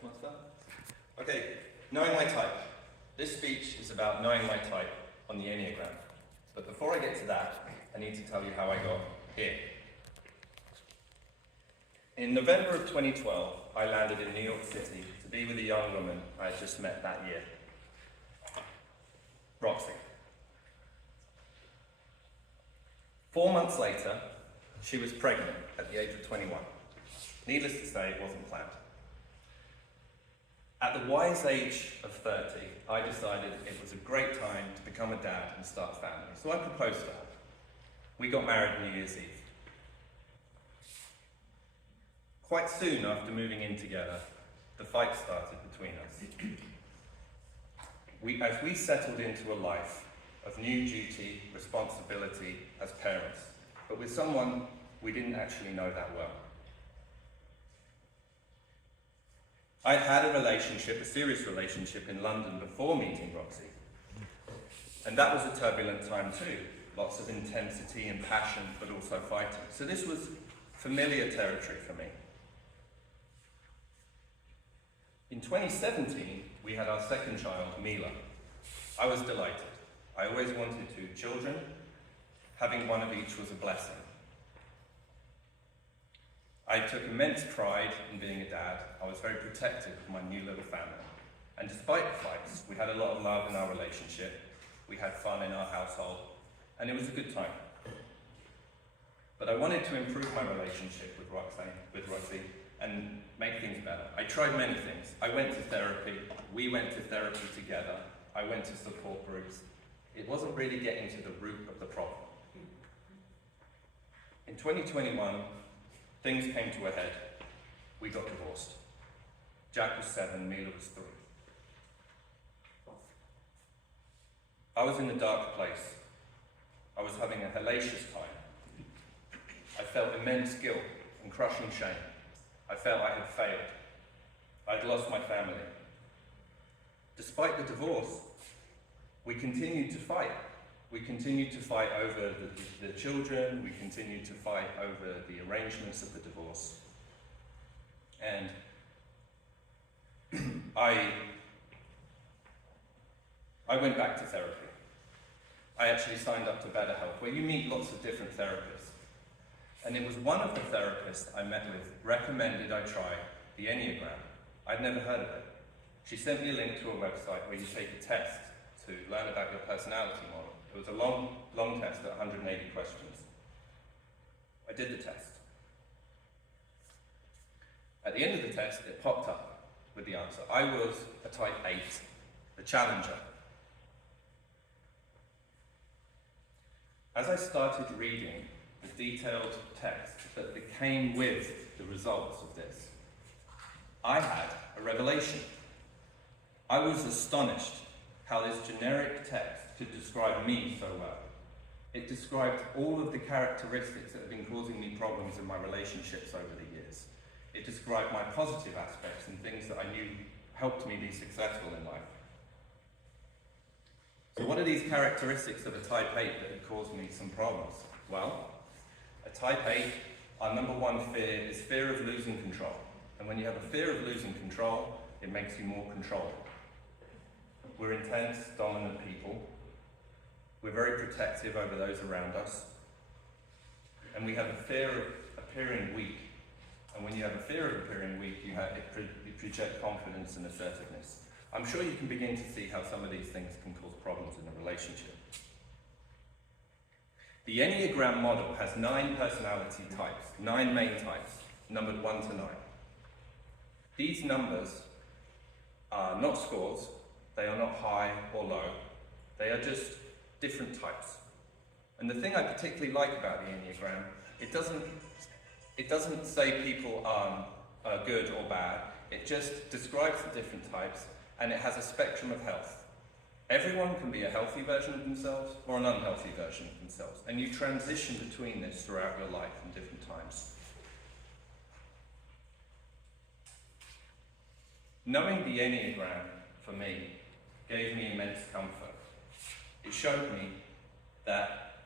Toastmaster. Okay, knowing my type. This speech is about knowing my type on the Enneagram. But before I get to that, I need to tell you how I got here. In November of 2012, I landed in New York City to be with a young woman I had just met that year, Roxy. 4 months later, she was pregnant at the age of 21. Needless to say, it wasn't planned. At the wise age of 30, I decided it was a great time to become a dad and start a family. So I proposed to her. We got married New Year's Eve. Quite soon after moving in together, the fight started between us. As we settled into a life of new duty, responsibility as parents, but with someone we didn't actually know that well. I'd had a relationship, a serious relationship in London before meeting Roxy. And that was a turbulent time too. Lots of intensity and passion, but also fighting. So this was familiar territory for me. In 2017, we had our second child, Mila. I was delighted. I always wanted 2 children. Having one of each was a blessing. I took immense pride in being a dad. I was very protective of my new little family. And despite the fights, we had a lot of love in our relationship. We had fun in our household, and it was a good time. But I wanted to improve my relationship with Roxy and make things better. I tried many things. I went to therapy. We went to therapy together. I went to support groups. It wasn't really getting to the root of the problem. In 2021, things came to a head. We got divorced. Jack was 7, Mila was 3. I was in a dark place. I was having a hellacious time. I felt immense guilt and crushing shame. I felt I had failed. I'd lost my family. Despite the divorce, we continued to fight. We continued to fight over the children. We continued to fight over the arrangements of the divorce. And I went back to therapy. I actually signed up to BetterHelp, where you meet lots of different therapists. And it was one of the therapists I met with recommended I try the Enneagram. I'd never heard of it. She sent me a link to a website where you take a test to learn about your personality model. It was a long test at 180 questions. I did the test. At the end of the test, it popped up with the answer. I was a type 8, the challenger. As I started reading the detailed text that came with the results of this, I had a revelation. I was astonished how this generic text could describe me so well. It described all of the characteristics that have been causing me problems in my relationships over the years. It described my positive aspects and things that I knew helped me be successful in life. So what are these characteristics of a type 8 that have caused me some problems? Well, a type 8, our number one fear is fear of losing control. And when you have a fear of losing control, it makes you more controlling. We're intense, dominant people. We're very protective over those around us. And we have a fear of appearing weak. And when you have a fear of appearing weak, you project confidence and assertiveness. I'm sure you can begin to see how some of these things can cause problems in a relationship. The Enneagram model has 9 personality types, 9 main types, numbered 1 to 9. These numbers are not scores, they are not high or low, they are just different types. And the thing I particularly like about the Enneagram, it doesn't say people are good or bad, it just describes the different types, and it has a spectrum of health. Everyone can be a healthy version of themselves or an unhealthy version of themselves, and you transition between this throughout your life in different times. Knowing the Enneagram, for me, gave me immense comfort. It showed me that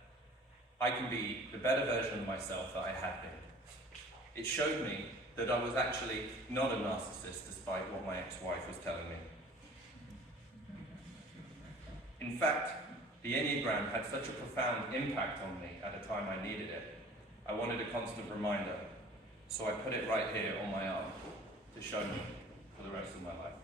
I can be the better version of myself that I had been. It showed me that I was actually not a narcissist despite what my ex-wife was telling me. In fact, the Enneagram had such a profound impact on me at a time I needed it. I wanted a constant reminder, so I put it right here on my arm to show me for the rest of my life.